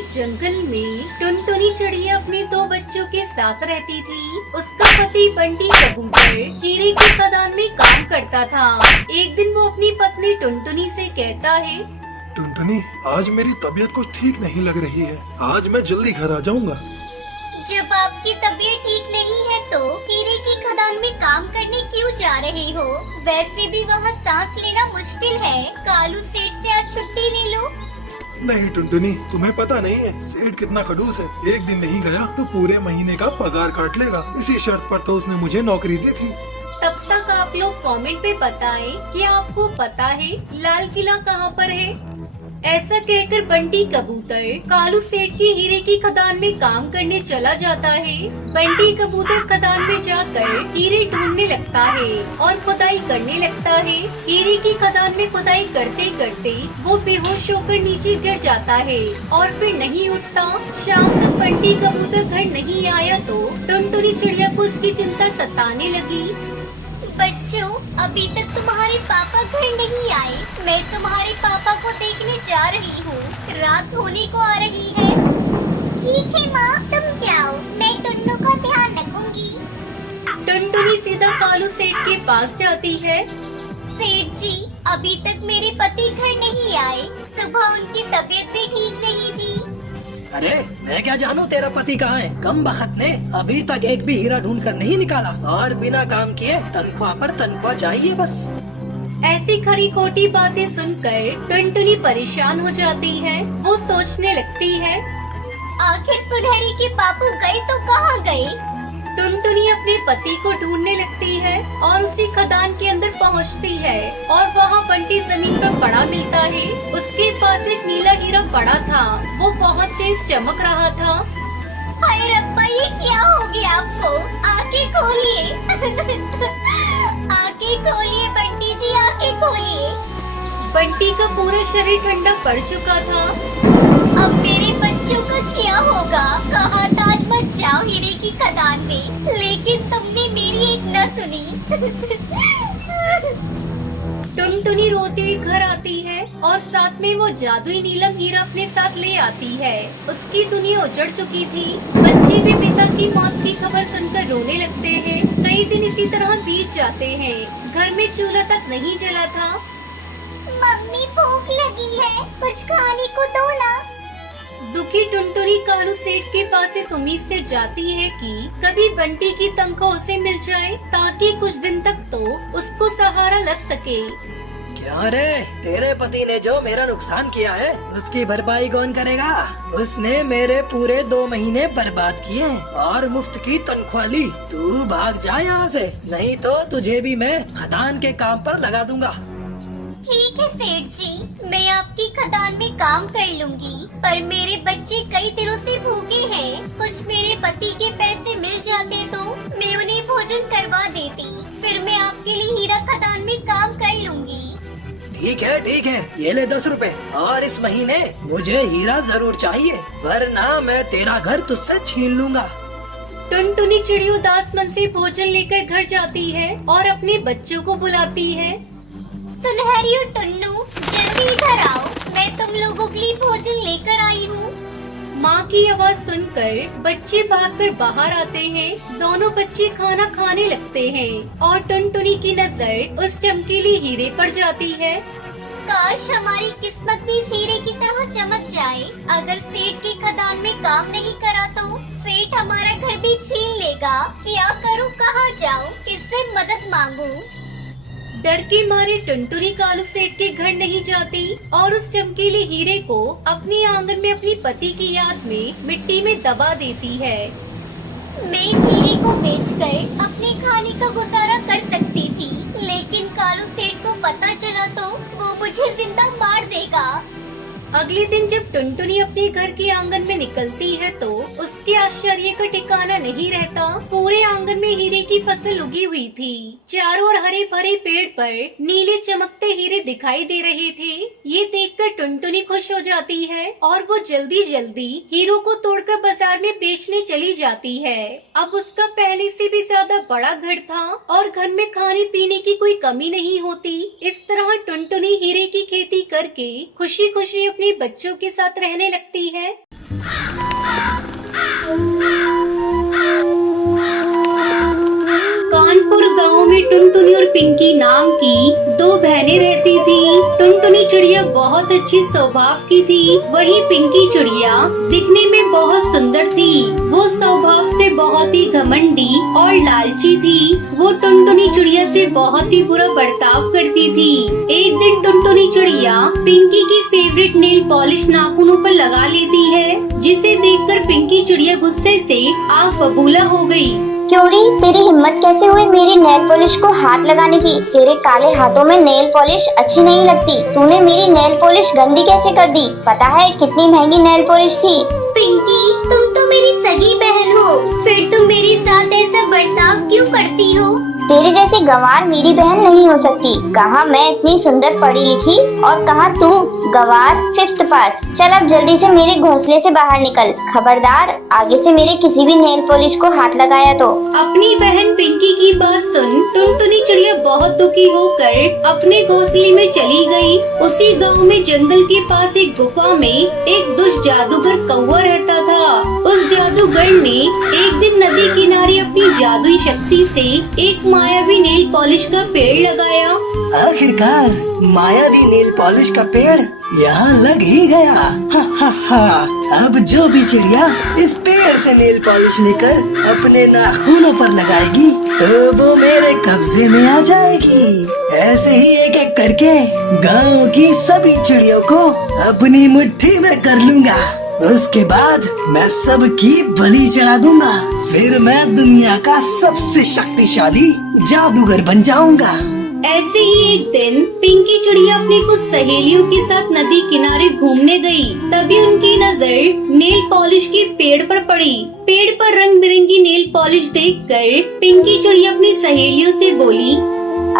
एक जंगल में टुनटुनी चिड़िया अपने दो बच्चों के साथ रहती थी। उसका पति बंटी कबूतर हीरे की खदान में काम करता था। एक दिन वो अपनी पत्नी टुनटुनी से कहता है, टुनटुनी, आज मेरी तबीयत कुछ ठीक नहीं लग रही है। आज मैं जल्दी घर आ जाऊंगा। जब आपकी तबीयत ठीक नहीं है तो हीरे की खदान में काम करने क्यों जा रहे हो? वैसे भी वहाँ सांस लेना मुश्किल है। कालू सेठ से आज छुट्टी ले लो। नहीं टुनटुनी, तुम्हें पता नहीं है सेठ कितना खड़ूस है। एक दिन नहीं गया तो पूरे महीने का पगार काट लेगा। इसी शर्त पर तो उसने मुझे नौकरी दी थी। तब तक आप लोग कमेंट पे बताएं कि आपको पता है लाल किला कहाँ पर है। ऐसा कहकर बंटी कबूतर कालू सेठ की हीरे की खदान में काम करने चला जाता है। बंटी कबूतर खदान में जाकर हीरे ढूंढने लगता है और खुदाई करने लगता है। हीरे की खदान में खुदाई करते करते वो बेहोश होकर नीचे गिर जाता है और फिर नहीं उठता। शाम तक बंटी कबूतर घर नहीं आया तो टुनटुनी चिड़िया को उसकी चिंता सताने लगी। बच्चों, अभी तक तुम्हारे पापा घर नहीं आए। मैं तुम्हारे पापा को देखने जा रही हूँ। रात होने को आ रही है। ठीक है माँ, तुम जाओ, मैं टुन्नू का ध्यान रखूंगी। टुनटुनी सीधा कालू सेठ के पास जाती है। सेठ जी, अभी तक मेरे पति घर नहीं आए। सुबह उनकी तबीयत भी ठीक नहीं थी। अरे मैं क्या जानूँ तेरा पति कहाँ है? कम बखत ने अभी तक एक भी हीरा ढूंढ कर नहीं निकाला और बिना काम किए तनख्वाह पर तनख्वाह चाहिए बस। ऐसी खरी खोटी बातें सुनकर टुनटुनी परेशान हो जाती है। वो सोचने लगती है, आखिर सुनहरी के पापू गए तो कहाँ गए? टुनटुनी अपने पति को ढूंढने लगती है और उसी खदान के अंदर पहुंचती है और वहाँ बंटी जमीन पर पड़ा मिलता है। उसके पास एक नीला हीरा पड़ा था। वो बहुत तेज चमक रहा था। हाय रब्बा, ये क्या हो गया आपको? आंखें खोलिए। आंखें खोलिए बंटी जी, आंखें खोलिए। बंटी का पूरा शरीर ठंडा पड़ चुका था। अब मेरे बच्चों का क्या होगा? कहा था आज मत जाओ हीरे की खदान में, लेकिन तुमने मेरी एक न सुनी। टुनटुनी रोती हुई घर आती है और साथ में वो जादुई नीलम हीरा अपने साथ ले आती है। उसकी दुनिया उजड़ चुकी थी। बच्चे भी पिता की मौत की खबर सुनकर रोने लगते हैं। कई दिन इसी तरह बीत जाते हैं। घर में चूल्हा तक नहीं जला था। मम्मी, भूख लगी है, कुछ खाने को दो ना। दुखी टुनटुनी कालू सेठ के पास इस उम्मीद से जाती है कि कभी बंटी की तनख्वाह उसे मिल जाए ताकि कुछ दिन तक तो उसको सहारा लग सके। क्या रे, तेरे पति ने जो मेरा नुकसान किया है उसकी भरपाई कौन करेगा? उसने मेरे पूरे 2 महीने बर्बाद किए और मुफ्त की तनख्वाह ली। तू भाग जा यहाँ से, नहीं तो तुझे भी मैं खदान के काम पर लगा दूंगा। ठीक है सेठ जी, मैं आपकी खदान में काम कर लूंगी, पर मेरे बच्चे कई दिनों से भूखे हैं। कुछ मेरे पति के पैसे मिल जाते तो मैं उन्हें भोजन करवा देती। फिर मैं आपके लिए हीरा खदान में काम कर लूंगी। ठीक है, ये ले 10 रुपए और इस महीने मुझे हीरा जरूर चाहिए, वरना मैं तेरा घर तुझसे छीन लूंगा। टुनटुनी चिड़िया उदास मन से भोजन लेकर घर जाती है और अपने बच्चों को बुलाती है। सुनहरी और टुन्नू, जल्दी इधर आओ, मैं तुम लोगों के लिए भोजन लेकर आई हूँ। माँ की आवाज सुनकर बच्चे भागकर बाहर आते हैं। दोनों बच्चे खाना खाने लगते हैं और टुनटुनी की नजर उस चमकीले हीरे पर जाती है। काश हमारी किस्मत भी इस हीरे की तरह चमक जाए। अगर सेठ की खदान में काम नहीं करा तो सेठ हमारा घर भी छीन लेगा। क्या करूँ, कहाँ जाऊँ, किससे मदद मांगू? डर के मारे टुनटुनी कालू सेठ के घर नहीं जाती और उस चमकीले हीरे को अपने आंगन में अपनी पति की याद में मिट्टी में दबा देती है। मैं इस हीरे को बेचकर अपने खाने का गुजारा कर सकती थी, लेकिन कालू सेठ को पता चला तो वो मुझे जिंदा मार देगा। अगले दिन जब टुनटुनी अपने घर के आंगन में निकलती है तो उसके आश्चर्य का ठिकाना नहीं रहता। पूरे आंगन में हीरे की फसल उगी हुई थी। चारों ओर हरे भरे पेड़ पर नीले चमकते हीरे दिखाई दे रहे थे। ये देखकर टुनटुनी खुश हो जाती है और वो जल्दी जल्दी हीरो को तोड़कर बाजार में बेचने चली जाती है। अब उसका पहले से भी ज्यादा बड़ा घर था और घर में खाने पीने की कोई कमी नहीं होती। इस तरह टुनटुनी हीरे की खेती करके खुशी खुशी अपने अपने बच्चों के साथ रहने लगती है। कानपुर गांव में टुनटुनी और पिंकी नाम की दो बहनें रहती थी। टुनटुनी चिड़िया बहुत अच्छी स्वभाव की थी, वहीं पिंकी चिड़िया दिखने में बहुत सुंदर थी। वो स्वभाव से बहुत ही घमंडी और लालची थी। वो टुनटुनी चिड़िया से बहुत ही बुरा बर्ताव करती थी। एक दिन टुनटुनी चिड़िया पिंकी की फेवरेट नेल पॉलिश नाखूनों पर लगा लेती है, जिसे देखकर पिंकी चिड़िया गुस्से से आग बबूला हो गई। क्योंकि तेरी हिम्मत कैसे हुई मेरी नेल पॉलिश को हाथ लगाने की? तेरे काले हाथों में नेल पॉलिश अच्छी नहीं लगती। तूने मेरी नेल पॉलिश गंदी कैसे कर दी? पता है कितनी महंगी नेल पॉलिश थी? पिंकी, तुम तो मेरी सगी बहन हो, फिर तुम मेरे साथ ऐसा बर्ताव क्यों करती हो? तेरे जैसी गंवार मेरी बहन नहीं हो सकती। कहाँ मैं इतनी सुंदर पढ़ी लिखी और कहाँ तू गंवार 5th पास। चल अब जल्दी से मेरे घोंसले से बाहर निकल। खबरदार आगे से मेरे किसी भी नेल पॉलिश को हाथ लगाया तो। अपनी बहन पिंकी की बात सुन टुनटुनी चिड़िया बहुत दुखी होकर अपने घोंसले में चली गई। उसी गांव में जंगल के पास एक गुफा में एक दुष्ट जादूगर कौवा रहता था। उस जादूगर ने एक दिन नदी किनारे अपनी जादुई शक्ति से एक मायावी नेल पॉलिश का पेड़ लगाया। आखिरकार मायावी नेल पॉलिश का पेड़ यहाँ लग ही गया। हा हा हा। अब जो भी चिड़िया इस पेड़ से नेल पॉलिश लेकर अपने नाखूनों पर लगाएगी तो वो मेरे कब्जे में आ जाएगी। ऐसे ही एक एक करके गांव की सभी चिड़ियों को अपनी मुट्ठी में कर लूंगा। उसके बाद मैं सबकी बलि चढ़ा दूंगा। फिर मैं दुनिया का सबसे शक्तिशाली जादूगर बन जाऊंगा। ऐसे ही एक दिन पिंकी चिड़िया अपनी कुछ सहेलियों के साथ नदी किनारे घूमने गई। तभी उनकी नजर नेल पॉलिश के पेड़ पर पड़ी। पेड़ पर रंग बिरंगी नेल पॉलिश देखकर पिंकी चिड़िया अपनी सहेलियों से बोली,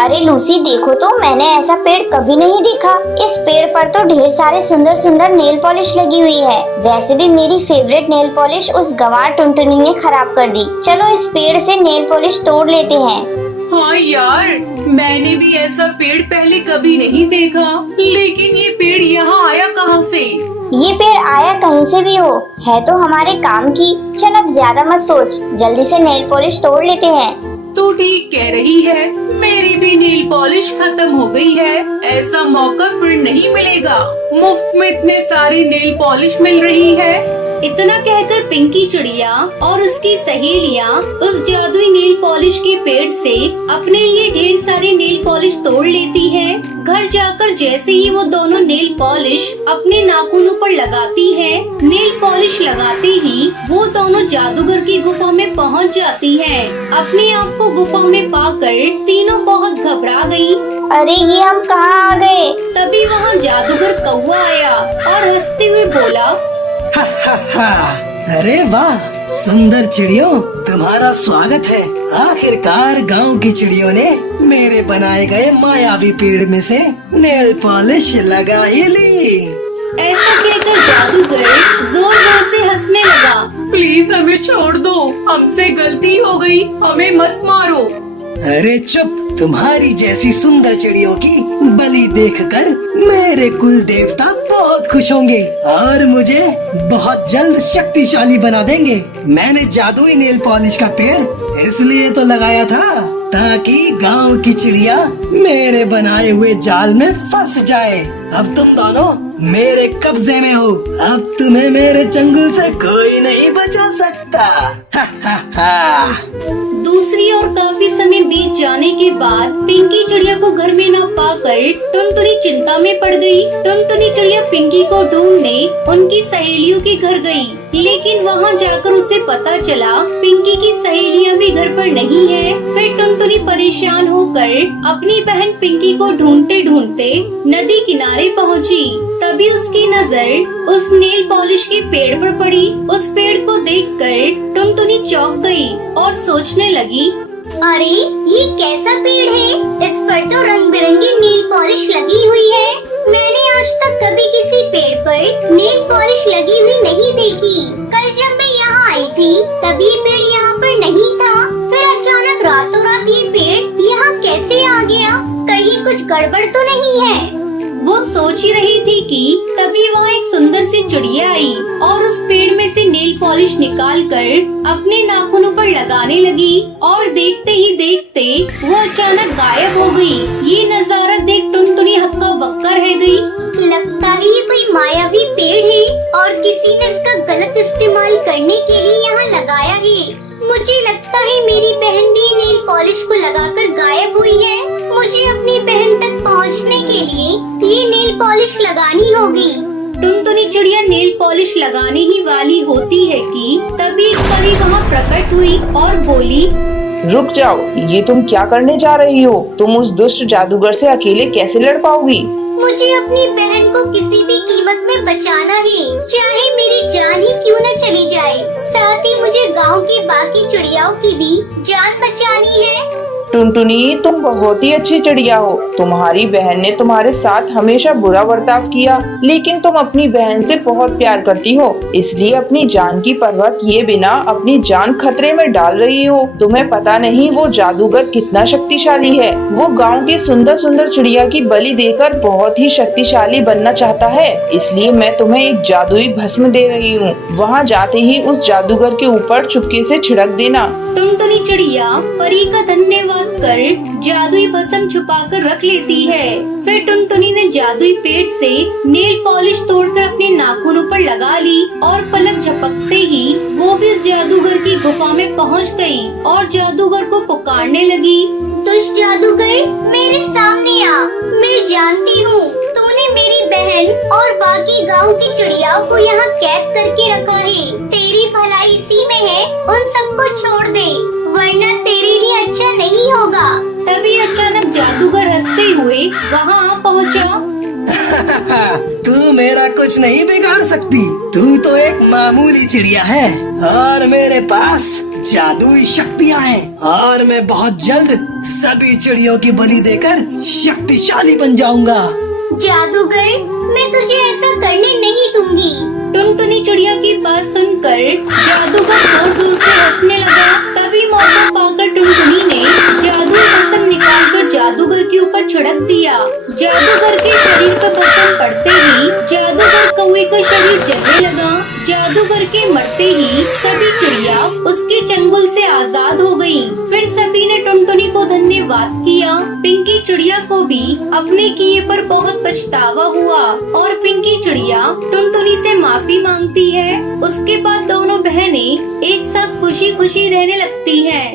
अरे लूसी, देखो तो मैंने ऐसा पेड़ कभी नहीं देखा। इस पेड़ पर तो ढेर सारे सुंदर सुंदर नेल पॉलिश लगी हुई है। वैसे भी मेरी फेवरेट नेल पॉलिश उस गंवार टुनटुनी ने खराब कर दी। चलो इस पेड़ से नेल पॉलिश तोड़ लेते हैं। हाँ यार, मैंने भी ऐसा पेड़ पहले कभी नहीं देखा, लेकिन ये पेड़ यहाँ आया कहाँ से? ये पेड़ आया कहीं से भी हो, है तो हमारे काम की। चल अब ज्यादा मत सोच, जल्दी से नेल पॉलिश तोड़ लेते हैं। तू ठीक कह रही है, मेरी भी नेल पॉलिश खत्म हो गई है। ऐसा मौका फिर नहीं मिलेगा। मुफ्त में इतने सारी नेल पॉलिश मिल रही है। इतना कहकर पिंकी चिड़िया और उसकी सहेलियाँ उस जादुई नेल पॉलिश के पेड़ से अपने लिए ढेर सारी नेल पॉलिश तोड़ लेती हैं। घर जाकर जैसे ही वो दोनों नेल पॉलिश अपने नाखूनों पर लगाती हैं, नेल पॉलिश लगाते ही वो दोनों जादूगर की गुफा में पहुंच जाती हैं। अपने आप को गुफा में पाकर तीनों बहुत घबरा गई। अरे ये हम कहाँ आ गए? तभी वहाँ जादूगर कौवा आया और हंसते हुए बोला, हा हा हा। अरे वाह सुंदर चिड़ियों, तुम्हारा स्वागत है। आखिरकार गांव की चिड़ियों ने मेरे बनाए गए मायावी पेड़ में से नेल पॉलिश लगा ही ली। ऐसा कहकर जादूगर जोर जोर से हंसने लगा। प्लीज हमें छोड़ दो, हमसे गलती हो गई, हमें मत मारो। अरे चुप, तुम्हारी जैसी सुंदर चिड़ियों की बलि देखकर मेरे कुल देवता बहुत खुश होंगे और मुझे बहुत जल्द शक्तिशाली बना देंगे। मैंने जादुई नेल पॉलिश का पेड़ इसलिए तो लगाया था ताकि गांव की चिड़िया मेरे बनाए हुए जाल में फंस जाए। अब तुम दोनों मेरे कब्जे में हो। अब तुम्हें मेरे चंगुल से कोई नहीं बचा सकता। हा हा हा। दूसरी ओर काफी समय बीत जाने के बाद पिंकी चिड़िया को घर में न पाकर टुनटुनी चिंता में पड़ गई। टुनटुनी चिड़िया पिंकी को ढूंढने उनकी सहेलियों के घर गई, लेकिन वहां जाकर उसे पता चला पिंकी की सहेलियां भी घर पर नहीं है। फिर टुनटुनी परेशान होकर अपनी बहन पिंकी को ढूंढते ढूंढते नदी किनारे पहुंची। तभी उसकी नजर उस नेल पॉलिश के पेड़ पर पड़ी। उस पेड़ को देखकर टुनटुनी चौंक गई और सोचने लगी, अरे ये कैसा पेड़ है? इस पर तो रंग बिरंगी नेल पॉलिश लगी हुई है। मैंने आज तक कभी किसी पेड़ पर नेल पॉलिश लगी हुई नहीं देखी। कल जब मैं यहाँ आई थी तब ये पेड़ यहाँ पर नहीं था। फिर अचानक रातों रात ये पेड़ यहाँ कैसे आ गया? कहीं कुछ गड़बड़ तो नहीं है? वो सोच ही रही थी कि तभी वहाँ एक सुंदर सी चिड़िया आई और उस पेड़ में से नेल पॉलिश निकाल कर अपने नाखूनों पर लगाने लगी और देखते ही देखते वो अचानक गायब हो गई। ये नजारा देख टुनटुनी हक्का बक्का रह गई। लगता है ये कोई मायावी पेड़ है और किसी ने इसका गलत इस्तेमाल करने के लिए यहाँ लगाया है। मुझे लगता है मेरी बहन भी नेल पॉलिश को लगाकर गायब हुई है। मुझे अपनी बहन तक पहुँचने के लिए ये नेल पॉलिश लगानी होगी। टुनटुनी चिड़िया नेल पॉलिश लगाने ही वाली होती है कि तभी एक परी वहाँ प्रकट हुई और बोली, रुक जाओ, ये तुम क्या करने जा रही हो? तुम उस दुष्ट जादूगर से अकेले कैसे लड़ पाओगी? मुझे अपनी बहन को किसी भी कीमत में बचाना है, चाहे मेरी जान ही क्यों न चली जाए। साथ ही मुझे गांव की बाकी चिड़ियाओं की भी जान बचानी है। टुनटुनी, तुम बहुत ही अच्छी चिड़िया हो। तुम्हारी बहन ने तुम्हारे साथ हमेशा बुरा बर्ताव किया, लेकिन तुम अपनी बहन से बहुत प्यार करती हो, इसलिए अपनी जान की परवाह किए बिना अपनी जान खतरे में डाल रही हो। तुम्हें पता नहीं वो जादूगर कितना शक्तिशाली है। वो गांव की सुंदर सुंदर चिड़िया की बलि देकर बहुत ही शक्तिशाली बनना चाहता है, इसलिए मैं तुम्हें एक जादुई भस्म दे रही हूँ। वहाँ जाते ही उस जादूगर के ऊपर चुपके से छिड़क देना। टुनटुनी चिड़िया परी का धन्यवाद कर जादुई भस्म छुपा कर रख लेती है। फिर टुनटुनी ने जादुई पेड़ से नेल पॉलिश तोड़कर अपने नाखूनों पर लगा ली और पलक झपकते ही वो भी इस जादूगर की गुफा में पहुंच गई और जादूगर को पुकारने लगी। दुष्ट जादूगर, मेरे सामने आ। मैं जानती हूँ तूने मेरी बहन और बाकी गांव की चिड़ियाओं को यहाँ कैद करके रखा है। तेरी भलाई इसी में है, उन सबको छोड़ दे, वरना तेरे लिए अच्छा नहीं होगा। तभी अचानक जादूगर हंसते हुए वहाँ आ पहुँचा। तू मेरा कुछ नहीं बिगाड़ सकती। तू तो एक मामूली चिड़िया है और मेरे पास जादुई शक्तियाँ हैं और मैं बहुत जल्द सभी चिड़ियों की बलि देकर शक्तिशाली बन जाऊंगा। जादूगर, मैं तुझे ऐसा करने नहीं दूंगी। टुनटुनी चिड़िया की बात सुनकर जादूगर जोर जोर से हंसने लगा। तभी मौका पाकर टुनटुनी ने जादुई भस्म निकालकर जादूगर के ऊपर छिड़क दिया। जादूगर के शरीर पर भस्म पड़ते ही जादूगर कौवे का शरीर जलने लगा। जादूगर के मरते ही सभी चिड़िया उसके चंगुल से आजाद हो गयी। फिर सभी ने टुनटुनी को धन्यवाद किया। पिंकी चिड़िया को भी अपने किए पर बहुत पछतावा हुआ और पिंकी चिड़िया टुनटुनी से माफी मांगती है। उसके बाद दोनों बहनें एक साथ खुशी खुशी रहने लगती हैं।